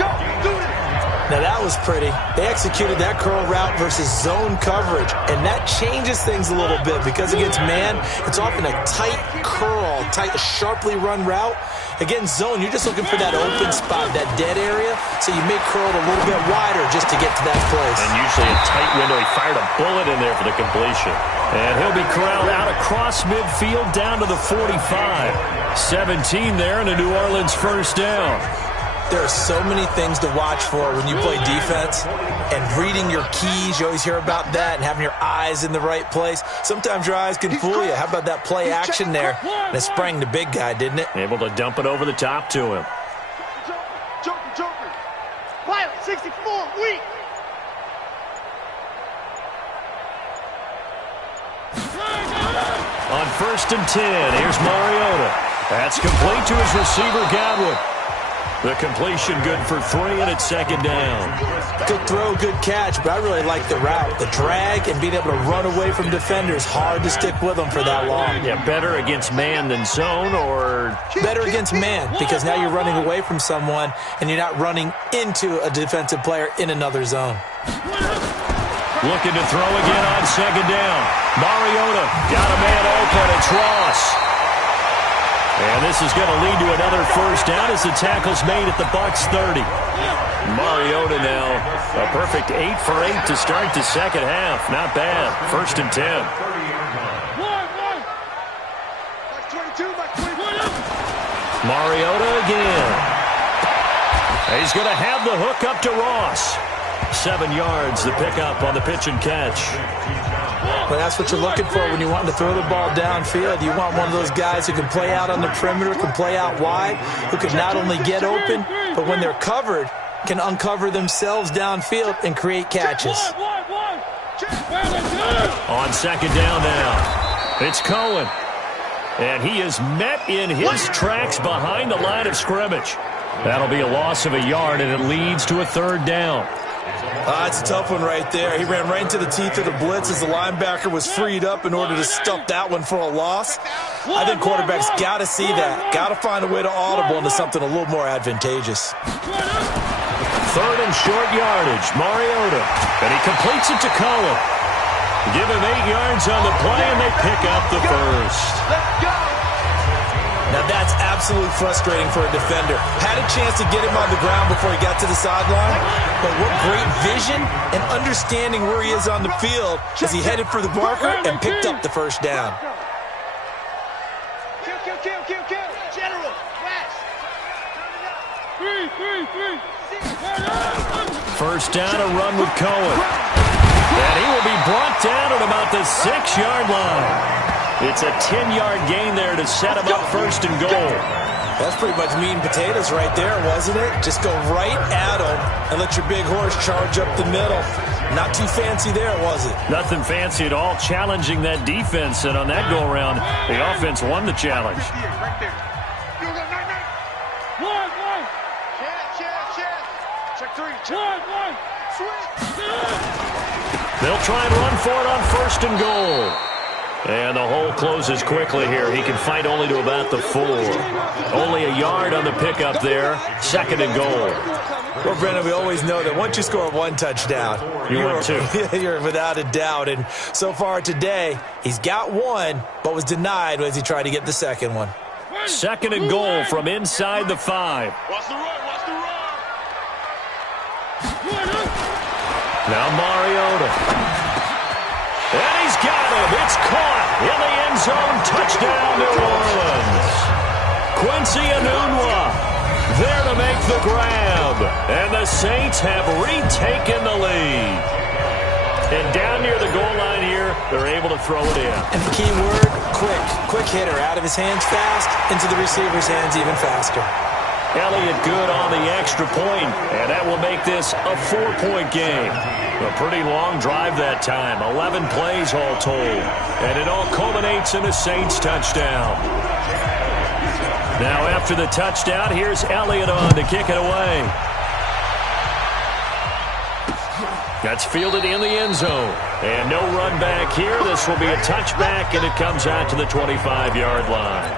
Now that was pretty. They executed that curl route versus zone coverage, and that changes things a little bit because against man, it's often a tight curl, tight, sharply run route. Against zone, you're just looking for that open spot, that dead area, so you may curl it a little bit wider just to get to that place. And usually a tight window. He fired a bullet in there for the completion. And he'll be corralled out across midfield down to the 45. 17 there and a New Orleans first down. There are so many things to watch for when you play defense, and reading your keys, you always hear about that, and having your eyes in the right place. Sometimes your eyes can fool you. How about that play action there? And it sprang the big guy, didn't it? Able to dump it over the top to him. Joker. Pilot, 64, weak. On 1st and 10, here's Mariota. That's complete to his receiver, Godwin. The completion good for 3, and it's second down. Good throw, good catch, but I really like the route. The drag and being able to run away from defenders, hard to stick with them for that long. Yeah, better against man than zone, or? Better against man, because now you're running away from someone and you're not running into a defensive player in another zone. Looking to throw again on second down. Mariota got a man open. It's Ross. And this is going to lead to another first down as the tackle's made at the Bucs 30. Mariota now a perfect 8 for 8 to start the second half. Not bad. First and 10. Mariota again. He's going to have the hook up to Ross. 7 yards, the pickup on the pitch and catch. Well, that's what you're looking for when you're wanting to throw the ball downfield. You want one of those guys who can play out on the perimeter, can play out wide, who can not only get open, but when they're covered, can uncover themselves downfield and create catches. On second down now, it's Cohen. And he is met in his tracks behind the line of scrimmage. That'll be a loss of a yard, and it leads to a third down. It's a tough one right there. He ran right into the teeth of the blitz as the linebacker was freed up in order to stuff that one for a loss. I think quarterbacks got to see that. Got to find a way to audible into something a little more advantageous. Third and short yardage, Mariota. And he completes it to Cohen. Give him 8 yards on the play, and they pick up the first. Let's go. Now that's absolutely frustrating for a defender. Had a chance to get him on the ground before he got to the sideline, but what great vision and understanding where he is on the field as he headed for the marker and picked up the first down. Kill. General, West. Three. First down, a run with Cohen. And he will be brought down at about the 6-yard line. It's a 10-yard gain there to set him up first and goal. That's pretty much meat and potatoes right there, wasn't it? Just go right at him and let your big horse charge up the middle. Not too fancy there, was it? Nothing fancy at all, challenging that defense. And on that go-around, the offense won the challenge. Check 3. They'll try and run for it on first and goal. And the hole closes quickly here. He can fight only to about the 4. Only a yard on the pickup there. Second and goal. Well, Brendan, we always know that once you score 1 touchdown, you're 2. You're without a doubt. And so far today, he's got 1, but was denied as he tried to get the second one. Second and goal from inside the 5. Watch the run. Now Mariota. And he's got him. It's caught in the end zone. Touchdown, New Orleans. Quincy Enunwa there to make the grab. And the Saints have retaken the lead. And down near the goal line here, they're able to throw it in. And the key word, quick. Quick hitter. Out of his hands fast, into the receiver's hands even faster. Elliott good on the extra point, and that will make this a 4-point game. A pretty long drive that time, 11 plays all told, and it all culminates in a Saints touchdown. Now after the touchdown, here's Elliott on to kick it away. That's fielded in the end zone, and no run back here. This will be a touchback, and it comes out to the 25-yard line.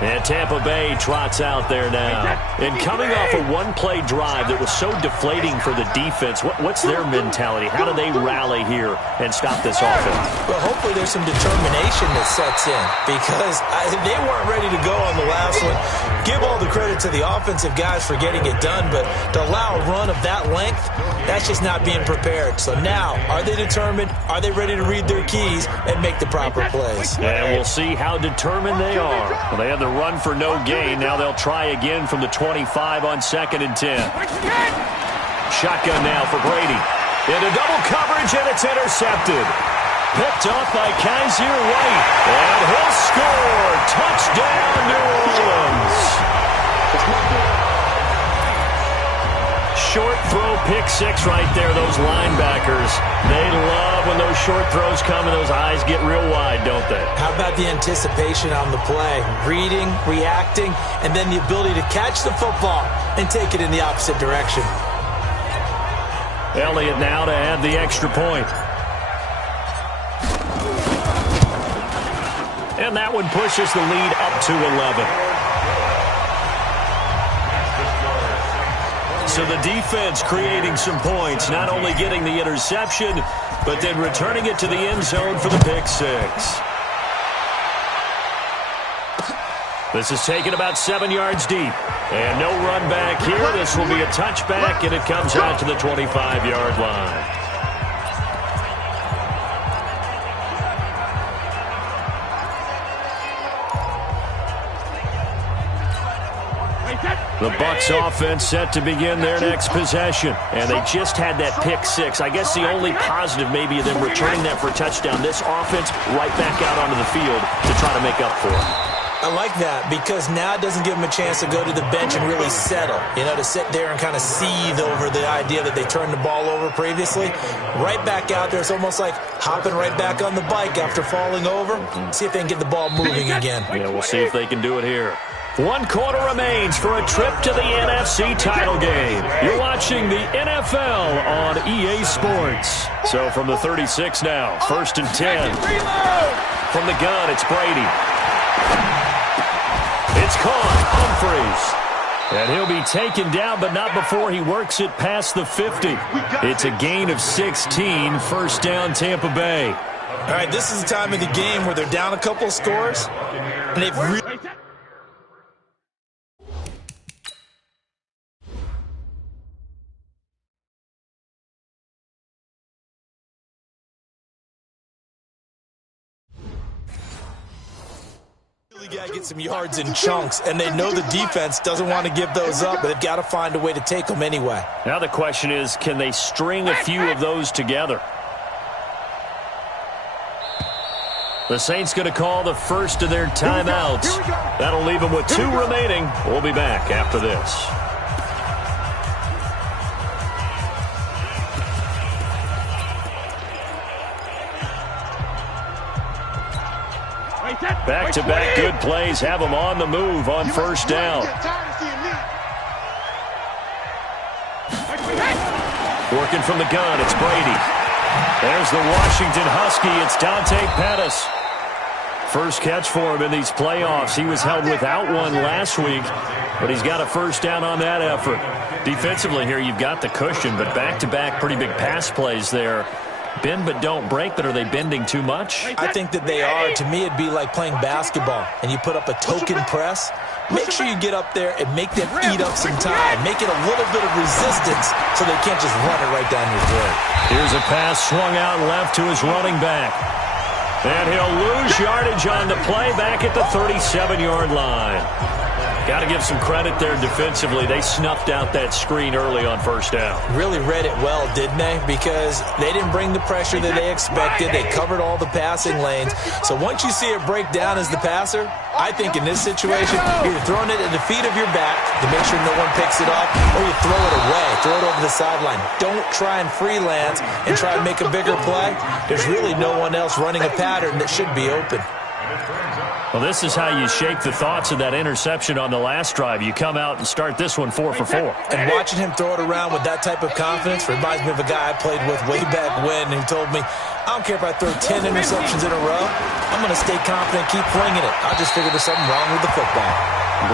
And Tampa Bay trots out there now. And coming off a one-play drive that was so deflating for the defense, what's their mentality? How do they rally here and stop this offense? Well, hopefully there's some determination that sets in because they weren't ready to go on the last one. Give all the credit to the offensive guys for getting it done, but to allow a run of that length, that's just not being prepared. So now, are they determined? Are they ready to read their keys and make the proper plays? And we'll see how determined they are. Well, they had the run for no gain. Now they'll try again from the 25 on 2nd and 10. Shotgun now for Brady. Into double coverage, and it's intercepted. Picked off by Kaiser White. And he'll score. Touchdown, New Orleans. Short throw, pick 6 right there. Those linebackers, they love when those short throws come and those eyes get real wide, don't don't they? How about the anticipation on the play? Reading, reacting, and then the ability to catch the football and take it in the opposite direction. Elliott now to add the extra point. And that one pushes the lead up to 11. So the defense creating some points, not only getting the interception, but then returning it to the end zone for the pick six. This is taken about 7 yards deep. And no run back here. This will be a touchback, and it comes out to the 25-yard line. The Bucs offense set to begin their next possession. And they just had that pick six. I guess the only positive maybe of them returning that for a touchdown. This offense right back out onto the field to try to make up for it. I like that because now it doesn't give them a chance to go to the bench and really settle. You know, to sit there and kind of seethe over the idea that they turned the ball over previously. Right back out there, it's almost like hopping right back on the bike after falling over. See if they can get the ball moving again. Yeah, we'll see if they can do it here. 1 quarter remains for a trip to the NFC title game. You're watching the NFL on EA Sports. So from the 36 now, 1st and 10. From the gun, it's Brady. It's caught, Humphries. And he'll be taken down, but not before he works it past the 50. It's a gain of 16, 1st down Tampa Bay. All right, this is the time of the game where they're down a couple of scores, and they've really... got to get some yards in chunks, and they know the defense doesn't want to give those up, but they've got to find a way to take them anyway. Now the question is, can they string a few of those together? The Saints going to call the first of their timeouts. That'll leave them with 2 remaining. We'll be back after this. Back-to-back good plays have them on the move on 1st down. Working from the gun, it's Brady. There's the Washington Husky. It's Dante Pettis. First catch for him in these playoffs. He was held without one last week, but he's got a 1st down on that effort. Defensively here, you've got the cushion, but back-to-back pretty big pass plays there. Bend but don't break, but are they bending too much? I think that they are. To me, it'd be like playing basketball, and you put up a token press. Make sure you get up there and make them eat up some time. Make it a little bit of resistance so they can't just run it right down your throat. Here's a pass swung out left to his running back. And he'll lose yardage on the play back at the 37-yard line. Got to give some credit there defensively. They snuffed out that screen early on 1st down. Really read it well, didn't they? Because they didn't bring the pressure that they expected. They covered all the passing lanes. So once you see it break down as the passer, I think in this situation, you're either throwing it at the feet of your back to make sure no one picks it up, or you throw it away, throw it over the sideline. Don't try and freelance and try and make a bigger play. There's really no one else running a pattern that should be open. Well, this is how you shake the thoughts of that interception on the last drive. You come out and start this one 4 for 4. And watching him throw it around with that type of confidence reminds me of a guy I played with way back when who told me, I don't care if I throw 10 interceptions in a row. I'm going to stay confident, keep flinging it. I just figured there's something wrong with the football.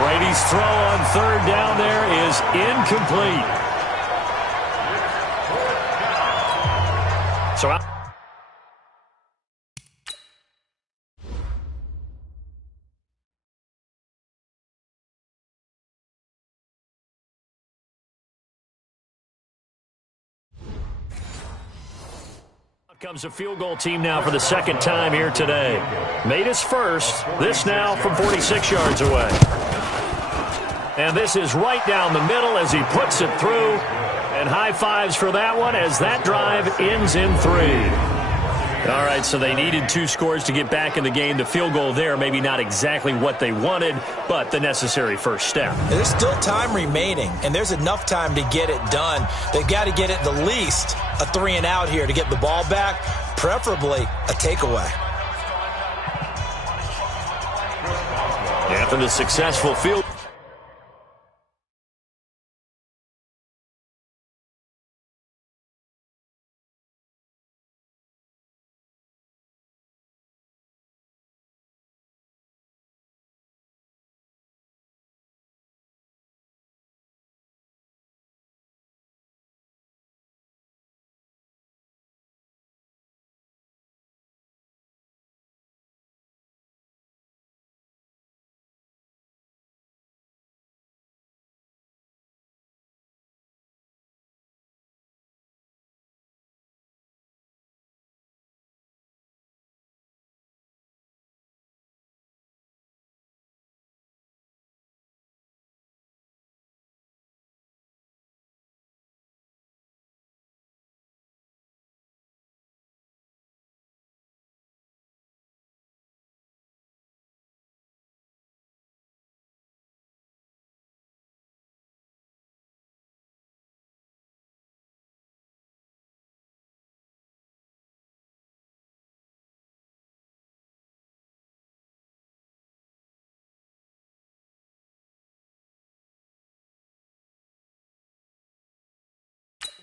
Brady's throw on 3rd down there is incomplete. So out. Comes a field goal team now for the 2nd time here today. Made his first. This now from 46 yards away. And this is right down the middle as he puts it through. And high fives for that one as that drive ends in 3. All right, so they needed 2 scores to get back in the game. The field goal there, maybe not exactly what they wanted, but the necessary first step. There's still time remaining, and there's enough time to get it done. They've got to get it the least a 3-and-out here to get the ball back, preferably a takeaway. and a successful field.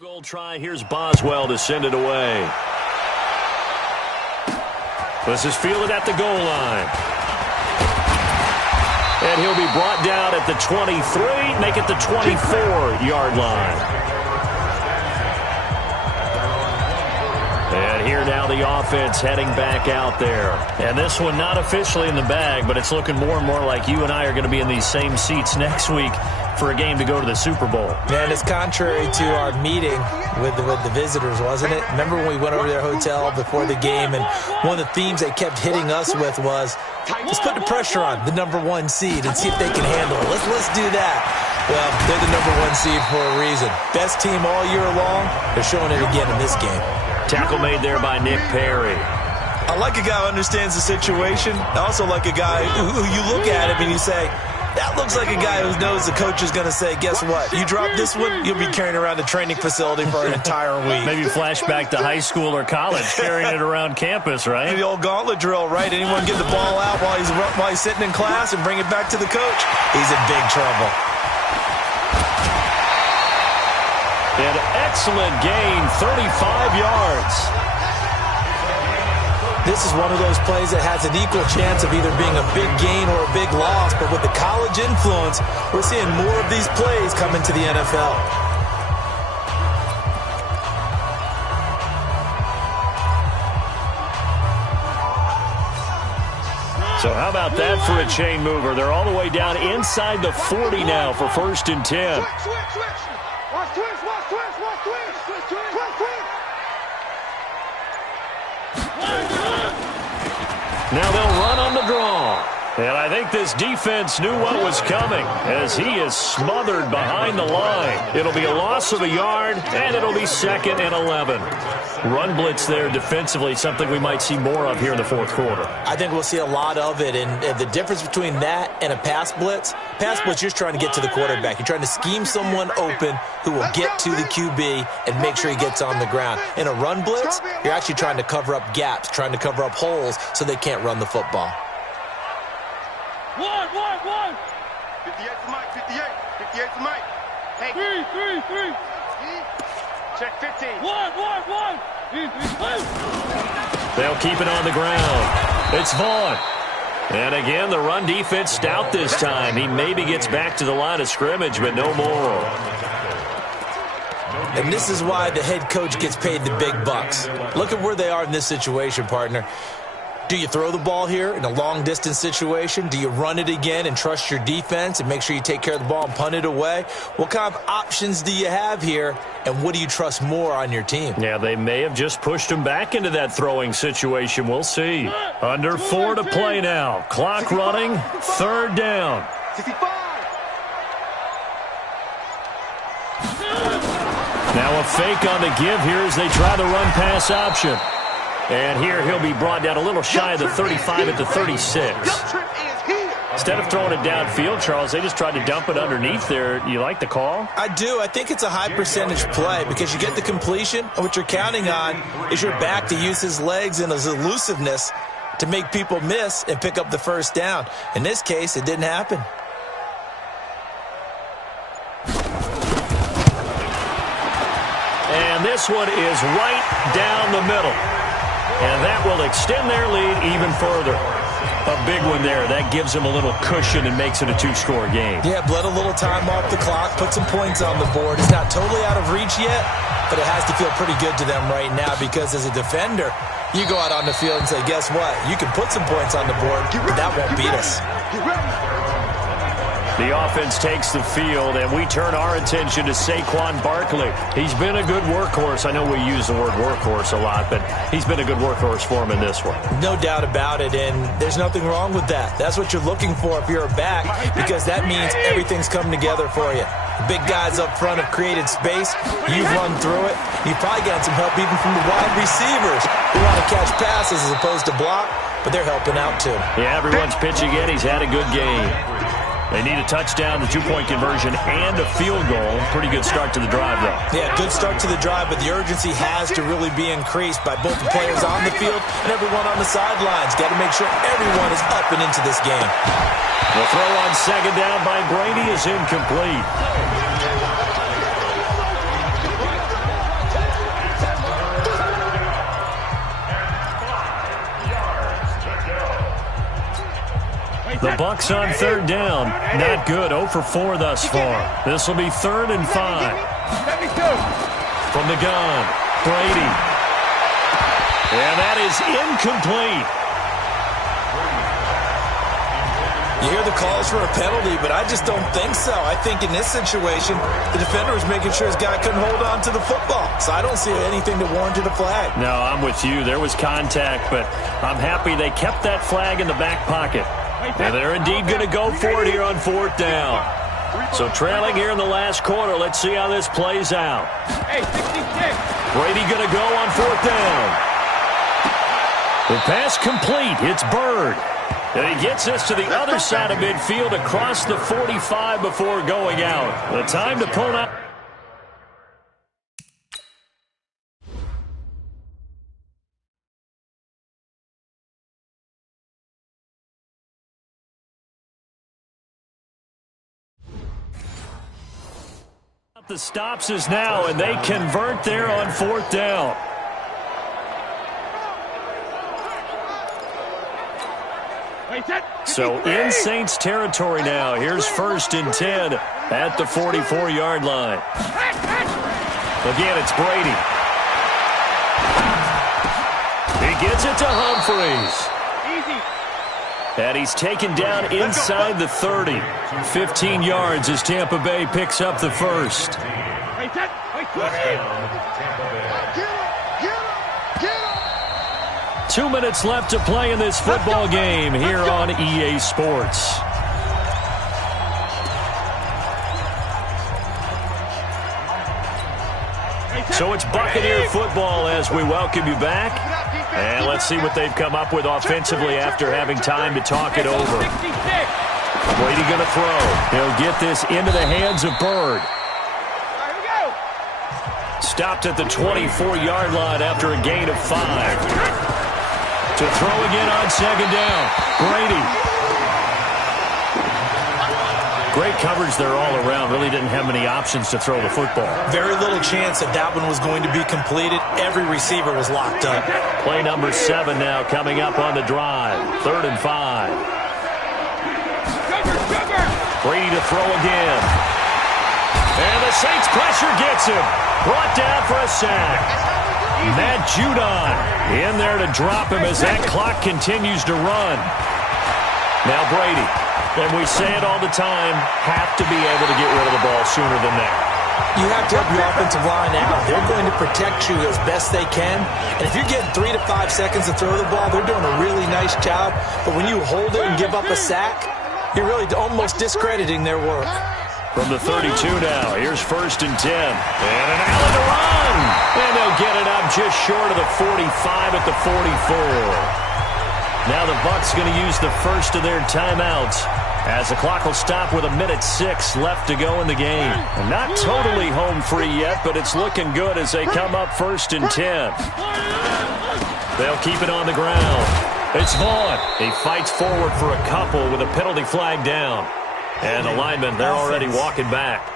Goal try. Here's Boswell to send it away. This is fielded at the goal line. And he'll be brought down at the 23, make it the 24-yard line. And here now the offense heading back out there. And this one not officially in the bag, but it's looking more and more like you and I are going to be in these same seats next week for a game to go to the Super Bowl. Man, it's contrary to our meeting with the visitors, wasn't it? Remember when we went over to their hotel before the game, and one of the themes they kept hitting us with was, let's put the pressure on the #1 seed and see if they can handle it. Let's do that. Well, they're the #1 seed for a reason. Best team all year long. They're showing it again in this game. Tackle made there by Nick Perry. I like a guy who understands the situation. I also like a guy who you look at him and you say, that looks like a guy who knows the coach is going to say, guess what? You drop this one, you'll be carrying around the training facility for an entire week. Maybe flashback to high school or college, carrying it around campus, right? The old gauntlet drill, right? Anyone get the ball out while he's sitting in class and bring it back to the coach? He's in big trouble. An excellent gain, 35 yards. This is one of those plays that has an equal chance of either being a big gain or a big loss, but with the college influence, we're seeing more of these plays come into the NFL. So how about that for a chain mover? They're all the way down inside the 40 now for 1st and 10. Watch twist. Now they'll run on the draw. And I think this defense knew what was coming as he is smothered behind the line. It'll be a loss of a yard, and it'll be 2nd and 11. Run blitz there defensively, something we might see more of here in the 4th quarter. I think we'll see a lot of it, and the difference between that and a pass blitz, you're just trying to get to the quarterback. You're trying to scheme someone open who will get to the QB and make sure he gets on the ground. In a run blitz, you're actually trying to cover up gaps, trying to cover up holes so they can't run the football. 1. 58 for Mike, 58 for Mike. Hey. 3. Check 15. 1. They'll keep it on the ground. It's Vaughn. And again, the run defense stout this time. He maybe gets back to the line of scrimmage, but no more. And this is why the head coach gets paid the big bucks. Look at where they are in this situation, partner. Do you throw the ball here in a long-distance situation? Do you run it again and trust your defense and make sure you take care of the ball and punt it away? What kind of options do you have here, and what do you trust more on your team? Yeah, they may have just pushed him back into that throwing situation. We'll see. Under 4 to play now. Clock running. 3rd down. 65. Now a fake on the give here as they try the run-pass option. And here he'll be brought down a little shy of the 35 at the 36. Instead of throwing it downfield, Charles, they just tried to dump it underneath there. You like the call? I do. I think it's a high-percentage play because you get the completion, and what you're counting on is your back to use his legs and his elusiveness to make people miss and pick up the first down. In this case, it didn't happen. And this one is right down the middle. And that will extend their lead even further. A big one there. That gives them a little cushion and makes it a two-score game. Yeah, bled a little time off the clock, put some points on the board. It's not totally out of reach yet, but it has to feel pretty good to them right now because as a defender, you go out on the field and say, guess what? You can put some points on the board, but that won't beat us. The offense takes the field, and we turn our attention to Saquon Barkley. He's been a good workhorse. I know we use the word workhorse a lot, but he's been a good workhorse for him in this one. No doubt about it, and there's nothing wrong with that. That's what you're looking for if you're a back, because that means everything's coming together for you. The big guys up front have created space. You've run through it. You've probably gotten some help even from the wide receivers who want to catch passes as opposed to block, but they're helping out too. Yeah, everyone's pitching in. He's had a good game. They need a touchdown, the two-point conversion, and a field goal. Pretty good start to the drive, though. Yeah, good start to the drive, but the urgency has to really be increased by both the players on the field and everyone on the sidelines. Got to make sure everyone is up and into this game. The throw on second down by Brady is incomplete. The Bucs on third down. Not good. 0 for 4 thus far. This will be 3rd and 5. From the gun, Brady. And that is incomplete. You hear the calls for a penalty, but I just don't think so. I think in this situation, the defender was making sure his guy couldn't hold on to the football. So I don't see anything that warranted a flag. No, I'm with you. There was contact, but I'm happy they kept that flag in the back pocket. And they're indeed going to go for it here on 4th down. So trailing here in the last quarter. Let's see how this plays out. Brady going to go on 4th down. The pass complete. It's Bird. And he gets us to the other side of midfield across the 45 before going out. The time to pull out. The stops is now, and they convert there on 4th down. So in Saints territory now. Here's 1st and 10 at the 44-yard line. Again, it's Brady. He gets it to Humphreys. And he's taken down inside the 30. 15 yards as Tampa Bay picks up the first. 2 minutes left to play in this football game here on EA Sports. So it's Buccaneer football as we welcome you back. And let's see what they've come up with offensively after having time to talk it over. Brady going to throw. He'll get this into the hands of Bird. Stopped at the 24-yard line after a gain of 5. To throw again on second down. Brady. Great coverage there all around. Really didn't have many options to throw the football. Very little chance that that one was going to be completed. Every receiver was locked up. Play number 7 now coming up on the drive. 3rd and 5. Brady to throw again. And the Saints pressure gets him. Brought down for a sack. Matt Judon in there to drop him as that clock continues to run. Now Brady. And we say it all the time, have to be able to get rid of the ball sooner than that. You have to help your offensive line out. They're going to protect you as best they can. And if you're getting 3 to 5 seconds to throw the ball, they're doing a really nice job. But when you hold it and give up a sack, you're really almost discrediting their work. From the 32 now, here's 1st and 10. And an Allen to run. And they'll get it up just short of the 45 at the 44. Now the Bucs going to use the first of their timeouts as the clock will stop with 1:06 left to go in the game. And not totally home free yet, but it's looking good as they come up 1st and 10. They'll keep it on the ground. It's Vaughn. He fights forward for a couple with a penalty flag down. And the linemen, they're already walking back.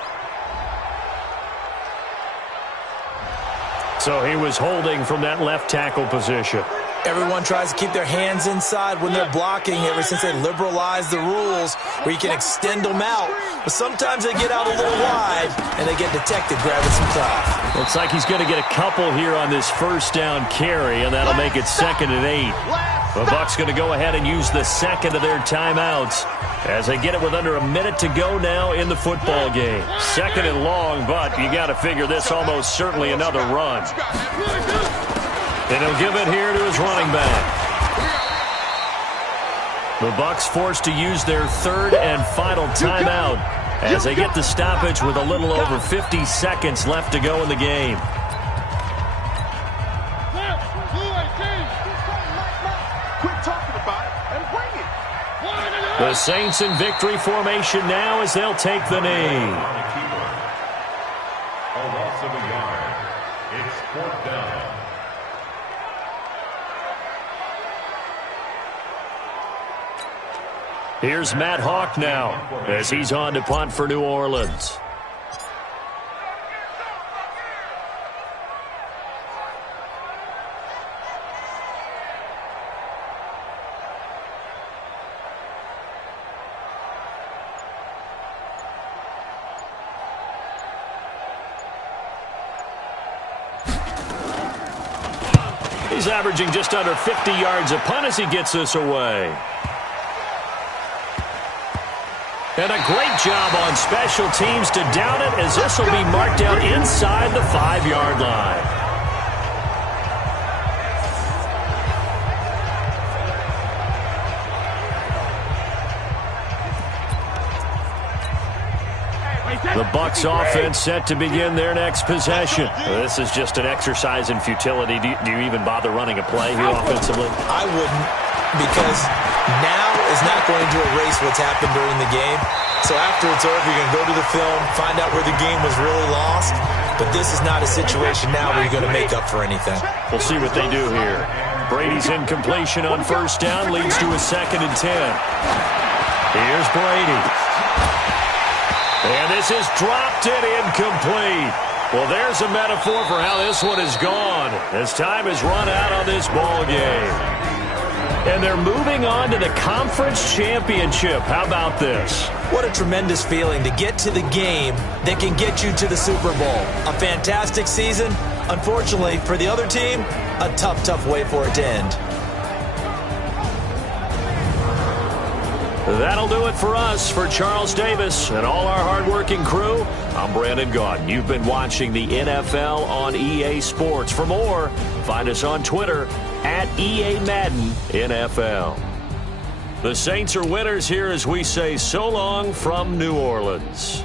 So he was holding from that left tackle position. Everyone tries to keep their hands inside when they're blocking ever since they liberalized the rules where you can extend them out. But sometimes they get out a little wide and they get detected grabbing some cloth. Looks like he's going to get a couple here on this first down carry, and that'll make it 2nd and 8. The Bucs going to go ahead and use the second of their timeouts as they get it with under a minute to go now in the football game. 2nd and long, but you got to figure this almost certainly another run. And he'll give it here to his running back. The Bucs forced to use their 3rd and final timeout as they get the stoppage with a little over 50 seconds left to go in the game. Quit talking about it and bring it. The Saints in victory formation now as they'll take the knee. A loss of a yard. It's 4th down. Here's Matt Hawk now as he's on to punt for New Orleans. He's averaging just under 50 yards a punt as he gets this away. And a great job on special teams to down it as this will be marked out inside the 5-yard line. The Bucs offense set to begin their next possession. This is just an exercise in futility. Do you even bother running a play here offensively? I wouldn't, because now is not going to erase what's happened during the game. So after it's over, you're going to go to the film, find out where the game was really lost. But this is not a situation now where you're going to make up for anything. We'll see what they do here. Brady's incompletion on 1st down leads to a 2nd and 10. Here's Brady. And this is dropped and incomplete. Well, there's a metaphor for how this one is gone as time has run out on this ball game. And they're moving on to the conference championship. How about this? What a tremendous feeling to get to the game that can get you to the Super Bowl. A fantastic season. Unfortunately, for the other team, a tough, tough way for it to end. That'll do it for us. For Charles Davis and all our hardworking crew, I'm Brandon Gaudin. You've been watching the NFL on EA Sports. For more, find us on Twitter at EA Madden NFL. The Saints are winners here as we say so long from New Orleans.